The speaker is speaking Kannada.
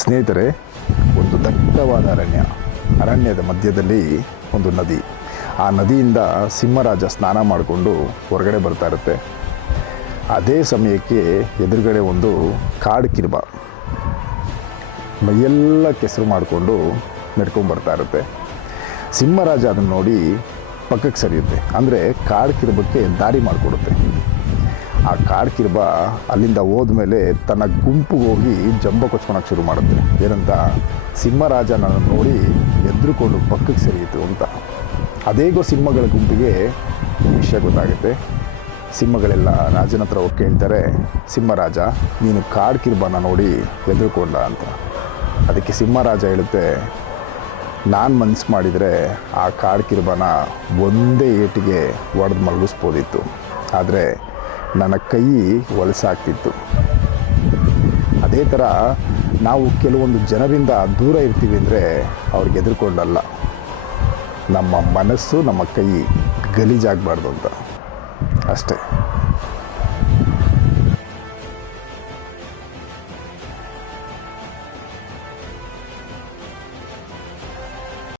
ಸ್ನೇಹಿತರೆ, ಒಂದು ದಟ್ಟವಾದ ಅರಣ್ಯದ ಮಧ್ಯದಲ್ಲಿ ಒಂದು ನದಿ. ಆ ನದಿಯಿಂದ ಸಿಂಹರಾಜ ಸ್ನಾನ ಮಾಡಿಕೊಂಡು ಹೊರಗಡೆ ಬರ್ತಾ ಇರುತ್ತೆ. ಅದೇ ಸಮಯಕ್ಕೆ ಎದುರುಗಡೆ ಒಂದು ಕಾಡು ಕಿರ್ಬ ಮೈಯೆಲ್ಲ ಕೆಸರು ಮಾಡಿಕೊಂಡು ನಡ್ಕೊಂಡ್ಬರ್ತಾ ಇರುತ್ತೆ. ಸಿಂಹರಾಜ ಅದನ್ನು ನೋಡಿ ಪಕ್ಕಕ್ಕೆ ಸರಿಯುತ್ತೆ, ಅಂದರೆ ಕಾಡು ಕಿರ್ಬಕ್ಕೆ ದಾರಿ ಮಾಡಿಕೊಡುತ್ತೆ. ಆ ಕಾಡು ಕಿರ್ಬ ಅಲ್ಲಿಂದ ಹೋದ್ಮೇಲೆ ತನ್ನ ಗುಂಪಿಗೆ ಹೋಗಿ ಜಂಬ ಕೊಚ್ಕೊಳಕ್ಕೆ ಶುರು ಮಾಡುತ್ತೆ. ಏನಂತ, ಸಿಂಹರಾಜ ನನ್ನ ನೋಡಿ ಎದ್ರುಕೊಂಡು ಪಕ್ಕಕ್ಕೆ ಸರಿಯಿತು ಅಂತ. ಅದೇಗೋ ಸಿಂಹಗಳ ಗುಂಪಿಗೆ ವಿಷಯ ಗೊತ್ತಾಗುತ್ತೆ. ಸಿಂಹಗಳೆಲ್ಲ ರಾಜನ ಹತ್ರ ಹೋಗಿ ಕೇಳ್ತಾರೆ, ಸಿಂಹರಾಜ ನೀನು ಕಾಡು ಕಿರ್ಬನ ನೋಡಿ ಎದುರುಕೊಂಡ ಅಂತ. ಅದಕ್ಕೆ ಸಿಂಹರಾಜ ಹೇಳುತ್ತೆ, ನಾನು ಮನಸ್ಸು ಮಾಡಿದರೆ ಆ ಕಾಡು ಕಿರ್ಬನ ಒಂದೇ ಏಟಿಗೆ ಒಡೆದು ಮಲಗಿಸ್ಬೋದಿತ್ತು, ಆದರೆ ನನ್ನ ಕೈ ಹೊಲಸಾಗ್ತಿತ್ತು. ಅದೇ ಥರ ನಾವು ಕೆಲವೊಂದು ಜನರಿಂದ ದೂರ ಇರ್ತೀವಿ ಅಂದರೆ ಅವ್ರಿಗೆ ಎದುರುಕೊಂಡಲ್ಲ, ನಮ್ಮ ಮನಸ್ಸು ನಮ್ಮ ಕೈ ಗಲೀಜಾಗಬಾರ್ದು ಅಂತ ಅಷ್ಟೇ.